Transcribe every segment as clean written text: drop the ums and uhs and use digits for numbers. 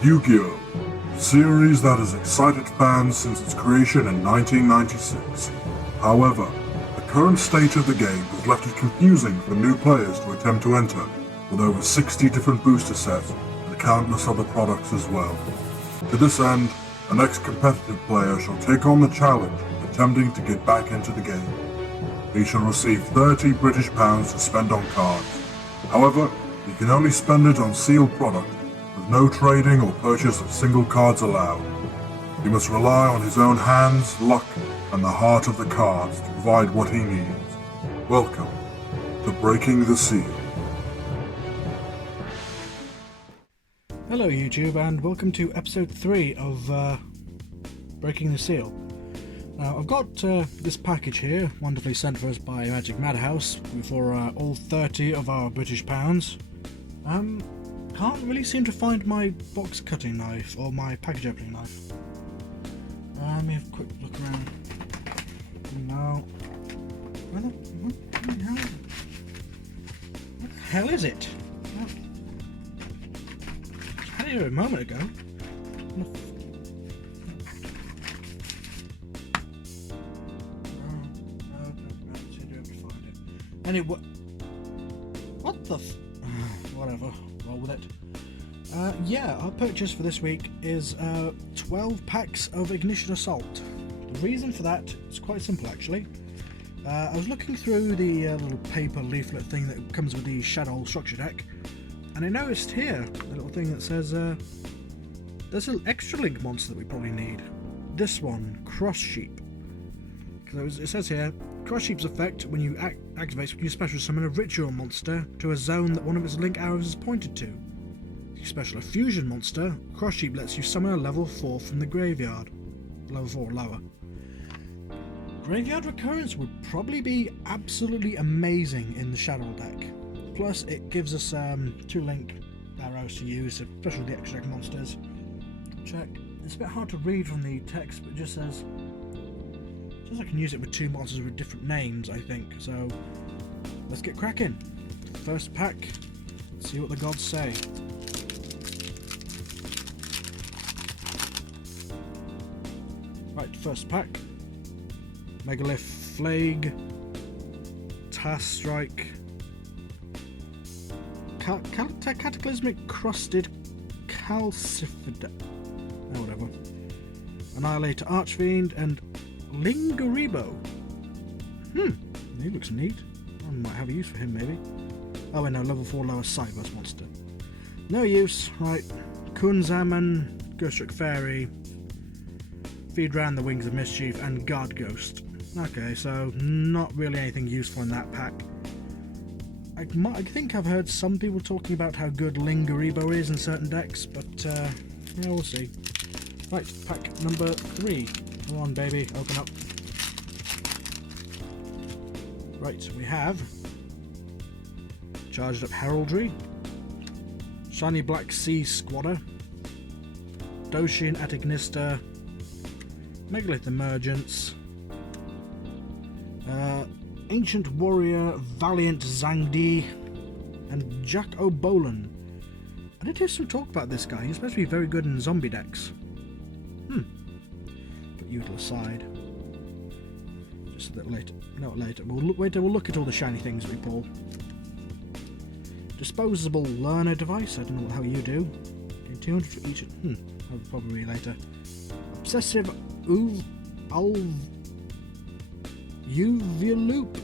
Yugioh, a series that has excited fans since its creation in 1996. However, the current state of the game has left it confusing for new players to attempt to enter, with over 60 different booster sets and countless other products as well. To this end, an ex-competitive player shall take on the challenge of attempting to get back into the game. He shall receive £30 to spend on cards. However, he can only spend it on sealed product, with no trading or purchase of single cards allowed. He must rely on his own hands, luck, and the heart of the cards to provide what he needs. Welcome to Breaking the Seal. Hello YouTube, and welcome to episode 3 of Breaking the Seal. Now I've got this package here, wonderfully sent for us by Magic Madhouse for all 30 of our British pounds. Can't really seem to find my box cutting knife or my package opening knife. Let me have a quick look around. No. What the hell is it? I had it here a moment ago. Anyway, what the whatever, roll with it. Yeah, our purchase for this week is 12 packs of Ignition Assault. The reason for that is quite simple actually. I was looking through the little paper leaflet thing that comes with the Shadow structure deck, and I noticed here the little thing that says there's an extra link monster that we probably need. This one, Cross Sheep. It says here, Cross Sheep's effect when you activates when you special summon a ritual monster to a zone that one of its link arrows is pointed to. If you special a fusion monster, Cross Sheep lets you summon a level 4 from the graveyard. Level 4 or lower. Graveyard recurrence would probably be absolutely amazing in the Shadow deck. Plus it gives us 2 link arrows to use, especially the extra deck monsters. Check. It's a bit hard to read from the text, but it just says I can use it with 2 monsters with different names, I think. So let's get cracking. First pack. Let's see what the gods say. Right, first pack. Megalith Flag. Task Strike. Cataclysmic Crusted Calcifida. Oh, whatever. Annihilator Archfiend and Lingaribo. He looks neat. I might have a use for him maybe. Oh, and no, level 4 lower Cyberse monster. No use. Right. Kunzaman, Ghoststruck Fairy, Feed Round the Wings of Mischief, and Guard Ghost. Okay, so not really anything useful in that pack. I think I've heard some people talking about how good Lingaribo is in certain decks, but yeah, we'll see. Right, pack number 3. Come on, baby, open up. Right, we have Charged Up Heraldry, Shiny Black Sea Squatter, Doshin Atignista, Megalith Emergence, Ancient Warrior Valiant Zangdi, and Jack O'Bolan. I did hear some talk about this guy. He's supposed to be very good in zombie decks. Put you to the side. Just a bit later. No, later. We'll look at all the shiny things we pull. Disposable learner device. I don't know how you do. Okay, 200 for each. I'll probably later. Obsessive Uvialoop.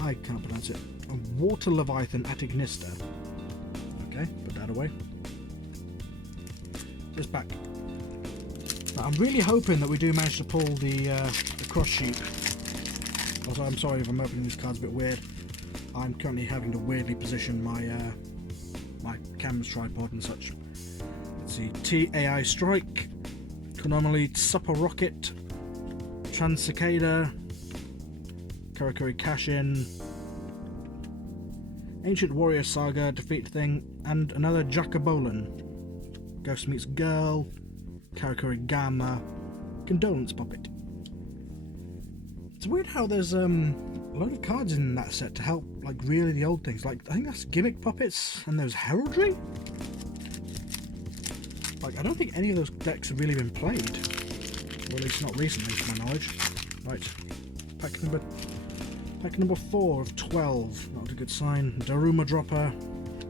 I can't pronounce it. A Water Leviathan Atignista. Okay, put that away. This back. Now, I'm really hoping that we do manage to pull the Cross Sheep. Also, I'm sorry if I'm opening these cards a bit weird. I'm currently having to weirdly position my my camera's tripod and such. Let's see. TAI Strike, Konomali Supper Rocket, Transcicada, Karakuri Cash-In, Ancient Warrior Saga, Defeat Thing, and another Jacobolan. Ghost Meets Girl, Karakuri Gamma, Condolence Puppet. It's weird how there's a lot of cards in that set to help, like, really the old things. Like, I think that's Gimmick Puppets, and there's Heraldry? Like, I don't think any of those decks have really been played. Or at least not recently, to my knowledge. Right. Pack number 4 of 12. Not a good sign. Daruma Dropper.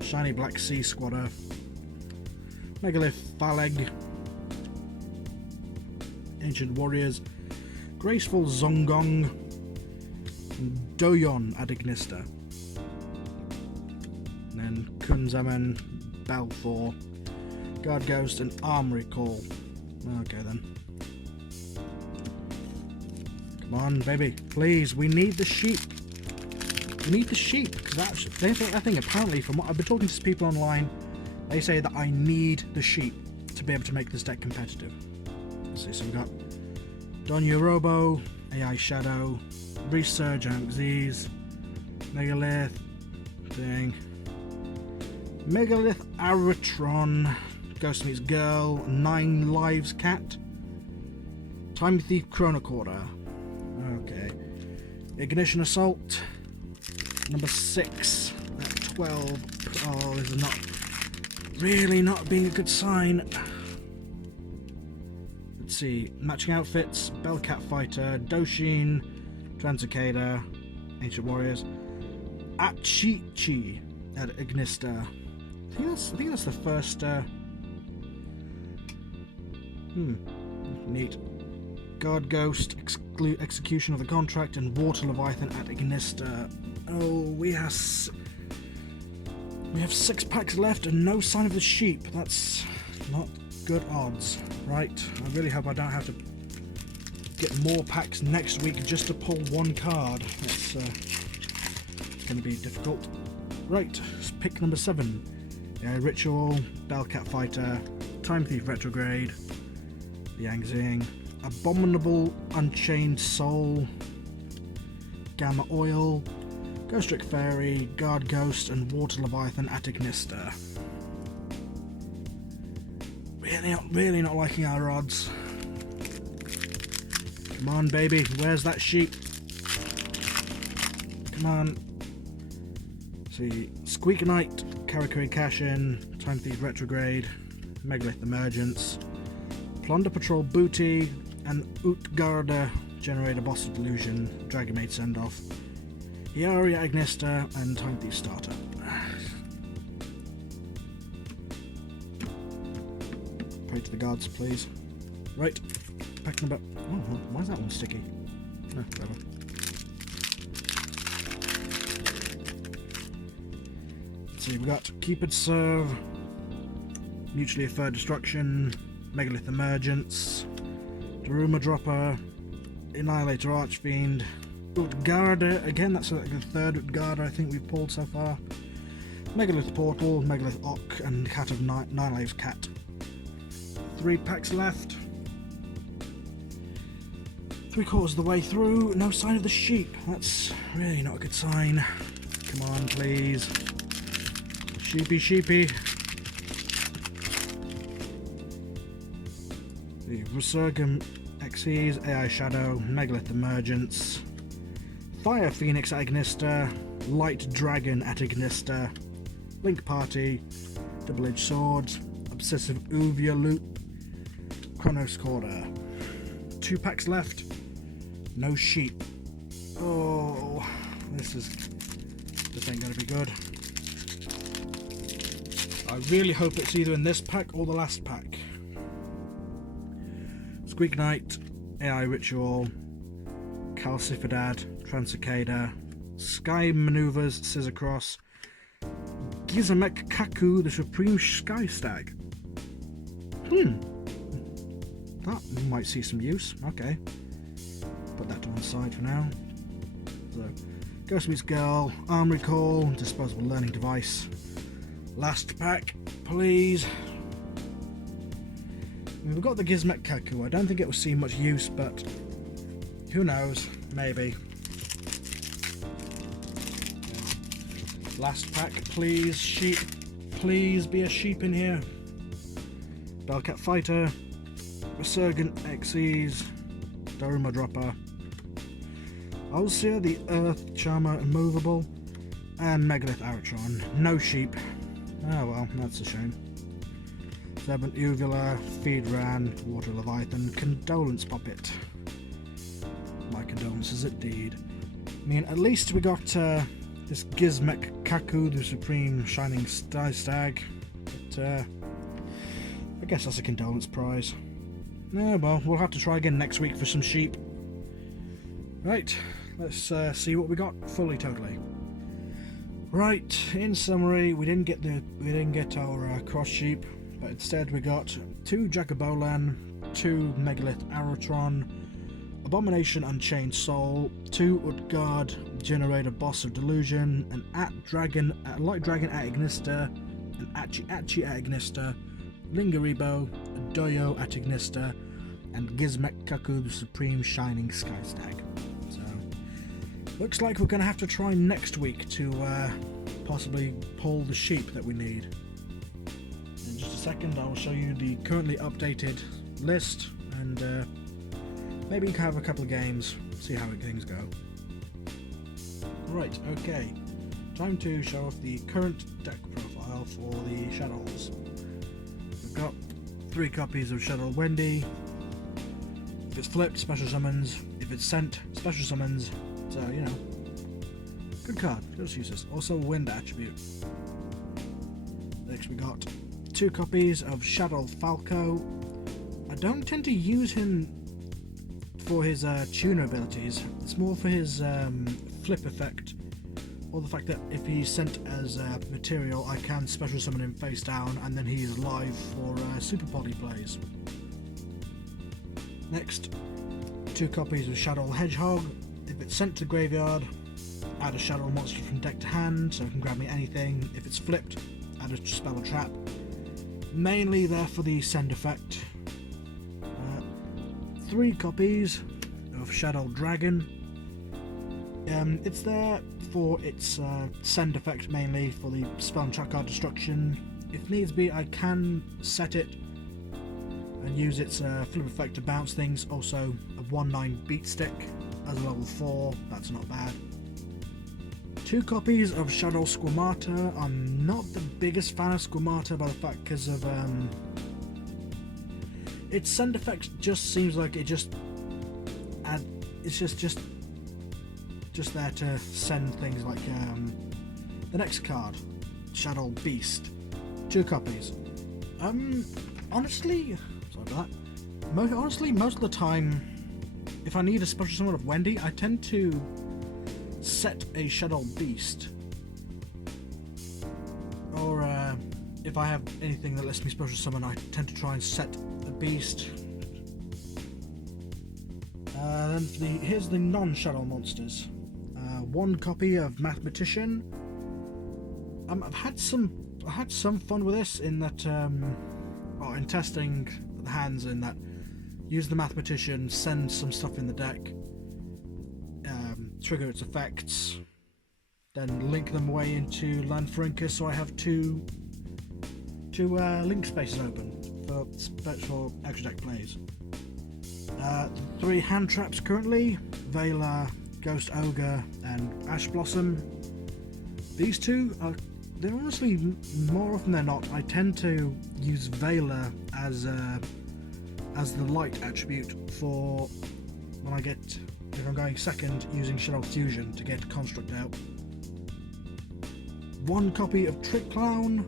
Shiny Black Sea Squatter. Megalith Phaleg. Ancient Warriors. Graceful Zongong. And Doyon Adignista. And then Kunzaman, Balfour, Guard Ghost, and Armory Call. Okay then. Come on, baby. Please, we need the sheep. We need the sheep, because I think apparently, from what I've been talking to people online, they say that I need the sheep to be able to make this deck competitive. Let's see, so we've got Don Yorobo, AI Shadow, Resurgent Z's, Megalith, Megalith Aratron, Ghost Meets Girl, 9 Lives Cat, Time Thief Chronocorder. Okay. Ignition Assault, number 6 at 12. Oh, this is really not being a good sign. Let's see. Matching outfits, Bellcat Fighter, Doshin, Transicada, Ancient Warriors, Achichi at Ignista. I think that's the first. Neat. Guard Ghost, Execution of the Contract, and Water Leviathan at Ignista. Oh, we have 6 packs left and no sign of the sheep. That's not good odds, right? I really hope I don't have to get more packs next week just to pull 1 card. It's going to be difficult. Right, pick number 7. Ritual, Bellcat Fighter, Time Thief Retrograde, Yang Zing, Abominable Unchained Soul, Gamma Oil, Ghostrick Fairy, Guard Ghost, and Water Leviathan at Ignista. Really not liking our odds. Come on, baby, where's that sheep? Come on. See, Squeak Knight, Karakuri Cash-In, Time Thief Retrograde, Megalith Emergence, Plunder Patrol Booty, and Utgarda Generator Boss of Delusion, Dragon Maid Send-Off, Hiaria Agnista, and Time Thief Starter. Pray to the gods, please. Right, pack number... Oh, why is that one sticky? No, whatever. Let's see, we got Cupid Serve, Mutually Afferred Destruction, Megalith Emergence, Daruma Dropper, Annihilator Archfiend, Utgarda, again that's like the 3rd Utgarda I think we've pulled so far, Megalith Portal, Megalith Ock, and Cat of Nine Lives Cat. 3 packs left. 3/4 of the way through, no sign of the sheep. That's really not a good sign. Come on, please. Sheepy. The Resurgam Xyz, AI Shadow, Megalith Emergence, Fire Phoenix at Ignista, Light Dragon at Ignista, Link Party, Double-Edged Swords, Obsessive Uvia Loop, Chronos Corder. 2 packs left, no sheep. Oh, this ain't gonna be good. I really hope it's either in this pack or the last pack. Squeak Knight, AI Ritual, Calcifidad, Transicada, Sky Maneuvers, Scissor Cross, Gizamek Kaku, the Supreme Sky Stag. That might see some use. Okay. Put that to one side for now. So, Ghost Meets Girl, Armory Call, Disposable Learning Device. Last pack, please. We've got the Gizmek Kaku. I don't think it will see much use, but who knows? Maybe. Last pack, please. Sheep. Please be a sheep in here. Bellcat Fighter, Resurgent Xyz, Daruma Dropper, Ulcia the Earth Charmer Immovable, and Megalith Aratron. No sheep. Oh well, that's a shame. Disturbant Uvula, Feedran, Water Leviathan, Condolence Puppet. My condolences indeed. I mean, at least we got this Gizmek Kaku, the Supreme Shining Sky Stag. But I guess that's a condolence prize. No, well, we'll have to try again next week for some sheep. Right, let's see what we got fully totally. Right, in summary, we didn't get our cross sheep, but instead we got 2 Jacobolan, 2 Megalith Arrowtron, Abomination Unchained Soul, 2 Utgard Generator Boss of Delusion, an Light Dragon at Ignista, an Achi at Ignista, Lingaribo, a Doyo at Ignista, and Gizmek Kaku, the Supreme Shining Sky Stag. So, looks like we're going to have to try next week to possibly pull the sheep that we need. In just a second, I will show you the currently updated list, and maybe you can have a couple of games, see how things go. Right, okay. Time to show off the current deck profile for the Shadows. We've got 3 copies of Shadow Wendy. If it's flipped, special summons. If it's sent, special summons. So, you know, good card. Just use this. Also, wind attribute. Next, we got 2 copies of Shadow Falco. I don't tend to use him for his tuner abilities. It's more for his flip effect, or the fact that if he's sent as material, I can special summon him face down, and then he's live for Super Poly plays. Next, 2 copies of Shadow Hedgehog. If it's sent to the graveyard, add a Shadow monster from deck to hand, so it can grab me anything. If it's flipped, add a spell or trap. Mainly there for the send effect. 3 copies of Shadow Dragon. It's there for its send effect, mainly for the spell and trap card destruction. If needs be, I can set it and use its flip effect to bounce things. Also, a 1/9 beat stick as a level 4, that's not bad. 2 copies of Shadow Squamata. I'm not the biggest fan of Squamata by the fact because of its send effect just seems like it just it's just there to send things like the next card, Shadow Beast. 2 copies. Honestly, sorry about that. Honestly, most of the time, if I need a special summon of Wendy, I tend to set a Shadow Beast. Or if I have anything that lets me special summon, I tend to try and set a Beast. Then here's the non-Shadow monsters. 1 copy of Mathematician. I've had some fun with this in that, in testing the hands, in that use the Mathematician, send some stuff in the deck, trigger its effects, then link them away into Landfrinker, so I have two link spaces open for extra deck plays. 3 hand traps currently: Vela, Ghost Ogre, and Ash Blossom. These 2 are, they're honestly, more often than not, I tend to use Vela as the light attribute for when I get, if I'm going second, using Shadow Fusion to get Construct out. 1 copy of Trick Clown.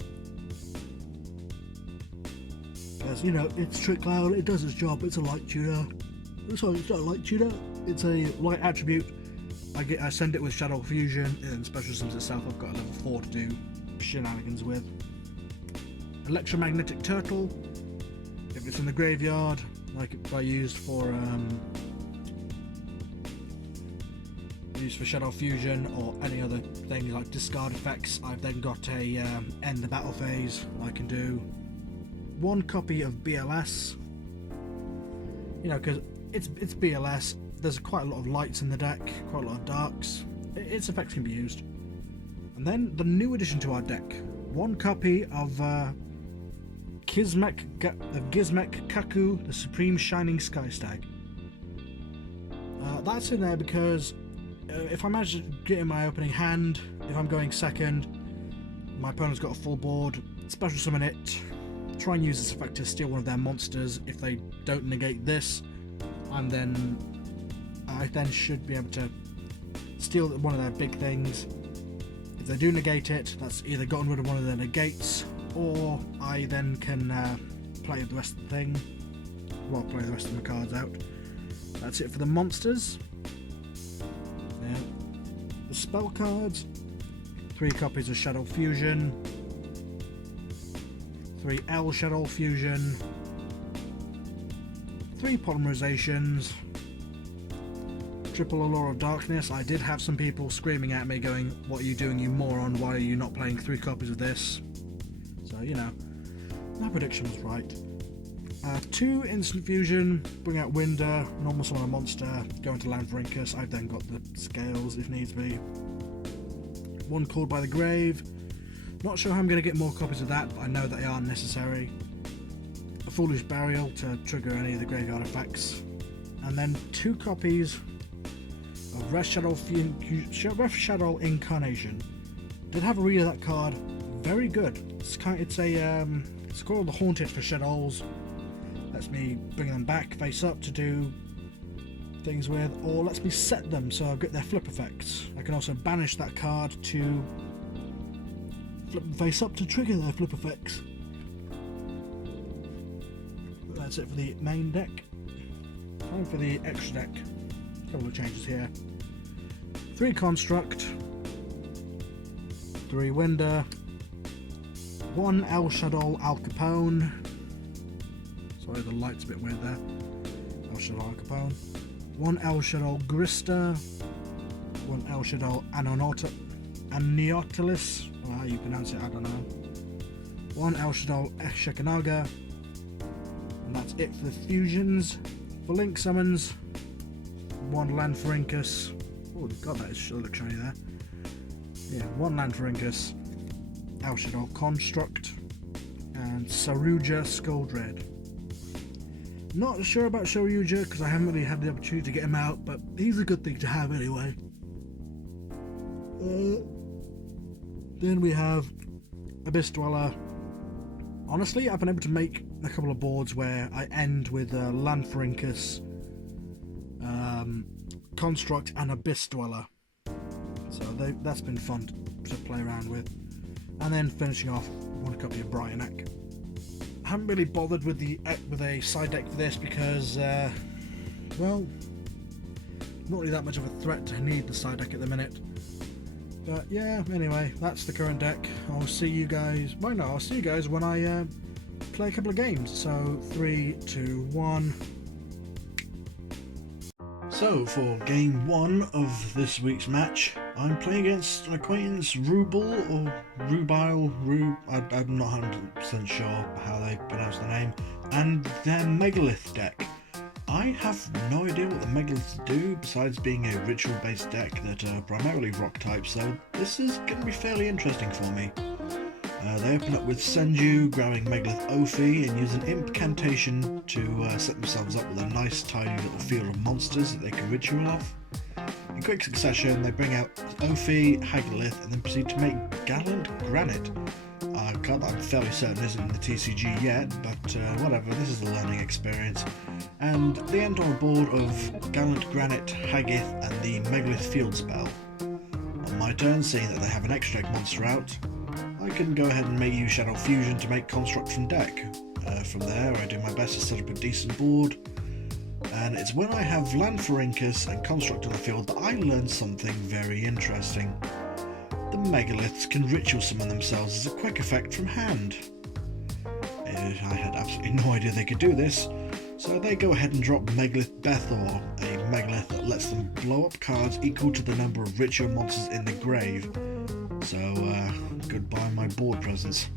Because, you know, it's Trick Clown, it does its job, it's a light tuner. Sorry, it's not a light tuner, it's a light attribute. I send it with Shadow Fusion, and Special Summons itself I've got a level 4 to do shenanigans with. Electromagnetic Turtle. If it's in the graveyard, like I used for Shadow Fusion or any other thing like discard effects, I've then got a end the battle phase I can do. 1 copy of BLS. You know, because it's BLS. There's quite a lot of lights in the deck, quite a lot of darks. Its effects can be used. And then the new addition to our deck: 1 copy of Gizmek Kaku, the Supreme Shining Sky Stag. That's in there because if I manage to get in my opening hand, if I'm going second, my opponent's got a full board, special summon it, try and use this effect to steal one of their monsters. If they don't negate this, I then should be able to steal one of their big things. If they do negate it, that's either gotten rid of one of their negates, or I then can play the rest of the thing. Well, play the rest of the cards out. That's it for the monsters. Yeah. The spell cards: 3 copies of Shadow Fusion, 3 L Shadow Fusion, 3 polymerizations, triple Allure of Darkness. I did have some people screaming at me going, "What are you doing, you moron? Why are you not playing 3 copies of this?" So, you know, my prediction was right. 2 Instant Fusion, bring out Winder, normal summon a monster, go into Lanfrincus. I've then got the scales if needs be. 1 Called by the Grave. Not sure how I'm going to get more copies of that, but I know that they are necessary. A Foolish Burial to trigger any of the graveyard effects. And then 2 copies of Rev Shadow Incarnation. Did have a read of that card. Very good. It's called the Haunted for Shadows. Lets me bring them back face up to do things with, or lets me set them so I get their flip effects. I can also banish that card to flip them face up to trigger their flip effects. But that's it for the main deck. Time for the extra deck. A couple of changes here. 3 Construct, 3 Winder, 1 El Shadow Al Capone. Sorry, the light's a bit weird there. El Shadow Al Capone. 1 El Shadow Grista, 1 El Shadow Aniotilis, or how you pronounce it, I don't know. 1 El Shadow Shekanaga, and that's it for the fusions. For link summons, 1 Lanfrincus. Oh god, that is looks shiny there. Yeah, 1 Lanfrincus, El Shadow Construct, and Saruja Skuldred. Not sure about Saruja because I haven't really had the opportunity to get him out, but he's a good thing to have anyway. Then we have Abyss Dweller. Honestly, I've been able to make a couple of boards where I end with Lanfrincus, Construct, and Abyss Dweller. So that's been fun to play around with. And then finishing off, 1 copy of Bryonak. I haven't really bothered with a side deck for this because, well, not really that much of a threat to need the side deck at the minute. But yeah, anyway, that's the current deck. I'll see you guys. Well, no, I'll see you guys when I play a couple of games. So 3, 2, 1. So for game 1 of this week's match, I'm playing against an acquaintance, Ruble or Rubile, I'm not 100% sure how they pronounce the name, and their Megalith deck. I have no idea what the Megaliths do besides being a ritual based deck that are primarily rock type, so this is going to be fairly interesting for me. They open up with Senju, grabbing Megalith Ophi, and use an incantation to set themselves up with a nice tidy little field of monsters that they can ritual off. In quick succession, they bring out Ophi, Hagalith, and then proceed to make Gallant Granite. A card that I'm fairly certain isn't in the TCG yet, but whatever, this is a learning experience. And they end on a board of Gallant Granite, Haggith, and the Megalith Field spell. On my turn, seeing that they have an extra deck monster out, I can go ahead and make use Shadow Fusion to make Construct from deck. From there, I do my best to set up a decent board, and it's when I have Lanfrincus and Construct on the field that I learn something very interesting. The Megaliths can ritual summon themselves as a quick effect from hand. I had absolutely no idea they could do this, so they go ahead and drop Megalith Bethor, a Megalith that lets them blow up cards equal to the number of ritual monsters in the grave. So, goodbye my board presence.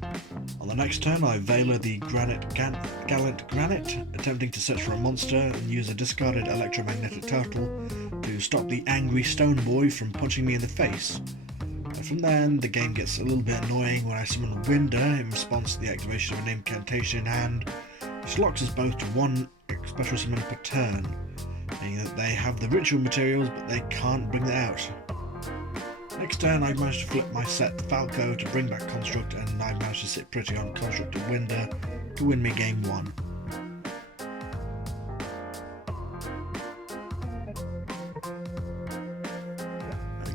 On the next turn, I Veiler the Gallant Granite, attempting to search for a monster and use a discarded electromagnetic turtle to stop the angry stone boy from punching me in the face. From then, the game gets a little bit annoying when I summon Winder in response to the activation of an incantation in hand, which locks us both to 1 special summon per turn, meaning that they have the ritual materials but they can't bring that out. Next turn I managed to flip my set Falco to bring back Construct, and I managed to sit pretty on Construct and Winder to win me game 1.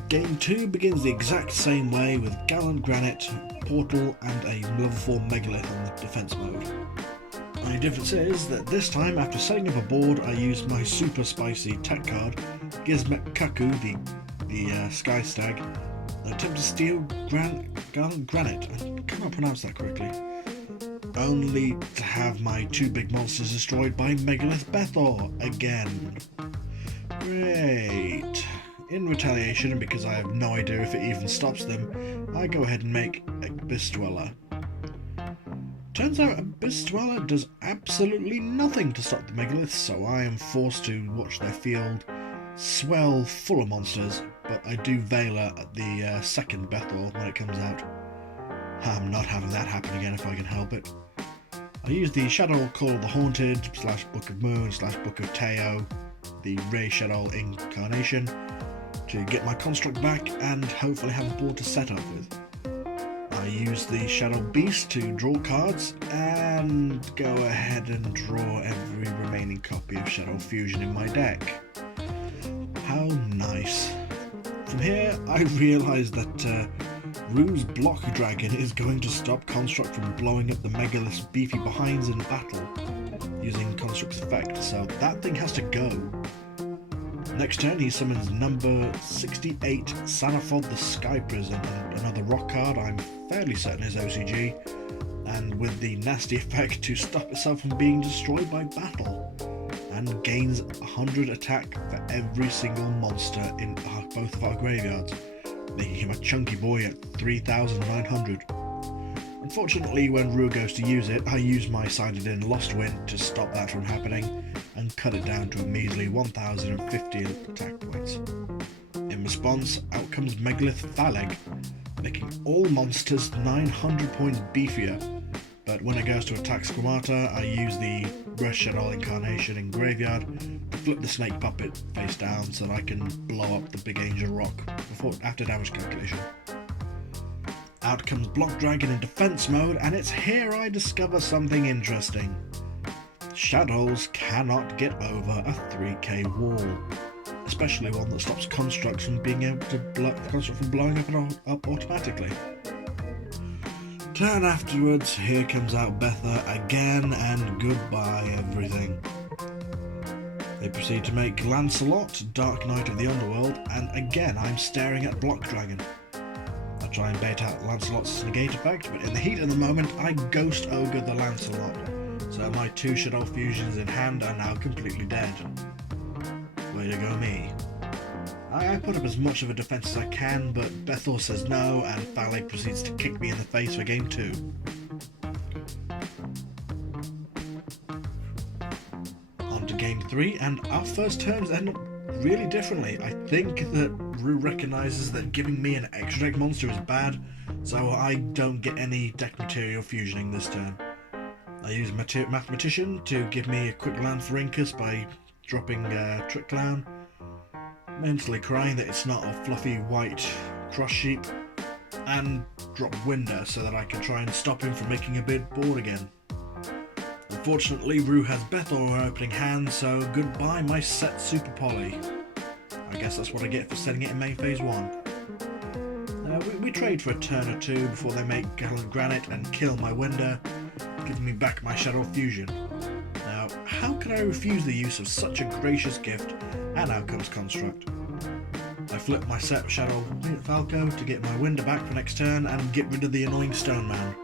Game 2 begins the exact same way with Gallant Granite, Portal and a level 4 Megalith on the defense mode. The only difference is that this time, after setting up a board, I used my super spicy tech card, Gizmet Kaku, the Sky Stag, and attempt to steal Gallant Granite. I cannot pronounce that correctly. Only to have my 2 big monsters destroyed by Megalith Bethor again. Great. In retaliation, and because I have no idea if it even stops them, I go ahead and make Abyss Dweller. Turns out Abyss Dweller does absolutely nothing to stop the Megaliths, so I am forced to watch their field swell full of monsters, but I do Veiler at the second Bethor when it comes out. I'm not having that happen again if I can help it. I use the Shadow Call of the Haunted / Book of Moon / Book of Teo, the Ray Shadow Incarnation, to get my construct back and hopefully have a board to set up with. I use the Shadow Beast to draw cards and go ahead and draw every remaining copy of Shadow Fusion in my deck. How nice. From here I realise that Rue's Block Dragon is going to stop Construct from blowing up the Megalith's beefy behinds in battle using Construct's effect, so that thing has to go. Next turn he summons number 68 Sanaphod the Sky Prison, another rock card I'm fairly certain is OCG, and with the nasty effect to stop itself from being destroyed by battle, and gains 100 attack for every single monster in both of our graveyards, making him a chunky boy at 3,900. Unfortunately, when Rue goes to use it, I use my Sided In Lost Wind to stop that from happening and cut it down to a measly 1,050 attack points. In response, out comes Megalith Phaleg, making all monsters 900 points beefier, but when it goes to attack Squamata, I use the Rush Shadow Incarnation in Graveyard to flip the Snake Puppet face down so that I can blow up the Big Angel Rock after damage calculation. Out comes Block Dragon in defense mode, and it's here I discover something interesting. Shadows cannot get over a 3k wall, especially one that stops constructs from being able to blowing up automatically. Turn afterwards, here comes out Bethor again, and goodbye everything. They proceed to make Lancelot, Dark Knight of the Underworld, and again I'm staring at Block Dragon. I try and bait out Lancelot's negate effect, but in the heat of the moment I Ghost Ogre the Lancelot, so my 2 Shadow Fusions in hand are now completely dead. Way to go me. I put up as much of a defense as I can, but Bethor says no, and Phaleg proceeds to kick me in the face for game 2. On to game 3, and our first turns end up really differently. I think that Rue recognises that giving me an extra deck monster is bad, so I don't get any deck material fusioning this turn. I use Mathematician to give me a quick land for Incus by dropping Trick Clown, mentally crying that it's not a fluffy white cross sheep, and drop Winder so that I can try and stop him from making a big board again. Unfortunately, Rue has Bethor in her opening hand, so goodbye my set Super Poly. I guess that's what I get for setting it in main phase 1. We trade for a turn or 2 before they make Gallant Granite and kill my Winder, giving me back my Shadow Fusion. Now, how could I refuse the use of such a gracious gift, and out comes Construct. I flip my set Shadow Falco to get my Winder back for next turn and get rid of the annoying Stone Man.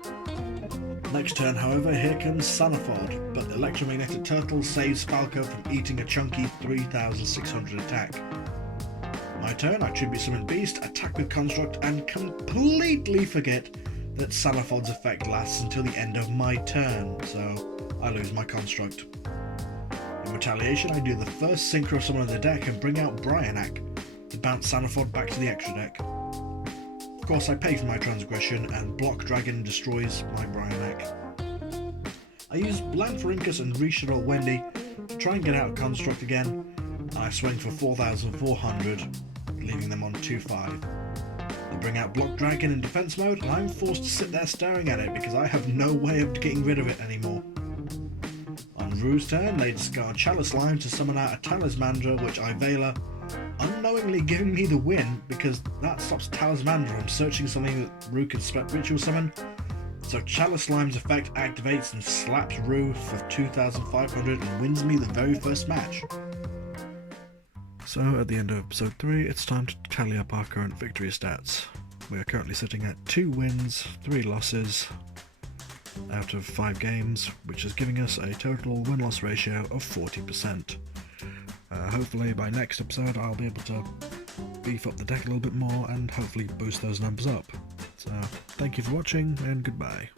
Next turn, however, here comes Sanaphod, but the Electromagnetic Turtle saves Falco from eating a chunky 3,600 attack. My turn, I Tribute Summon Beast, attack with Construct, and completely forget that Sanaphod's effect lasts until the end of my turn, so I lose my Construct. In retaliation, I do the first Synchro Summon of the deck and bring out Bryanak to bounce Sanaphod back to the extra deck. Of course, I pay for my transgression, and Block Dragon destroys my Bryanak. I use Land for Incus and Reshadow Wendy to try and get out Construct again, and I swing for 4,400, leaving them on 2-5. They bring out Block Dragon in defense mode, and I'm forced to sit there staring at it because I have no way of getting rid of it anymore. On Rue's turn, they discard Chalice Lime to summon out a Talismandra, which I Veiler, unknowingly giving me the win because that stops Talismandra from searching something that Rue can ritual summon. So Chalice Lime's effect activates and slaps Rue for 2,500 and wins me the very first match. So at the end of episode 3, it's time to tally up our current victory stats. We are currently sitting at 2 wins, 3 losses out of 5 games, which is giving us a total win-loss ratio of 40%. Hopefully by next episode I'll be able to beef up the deck a little bit more and hopefully boost those numbers up. So thank you for watching and goodbye.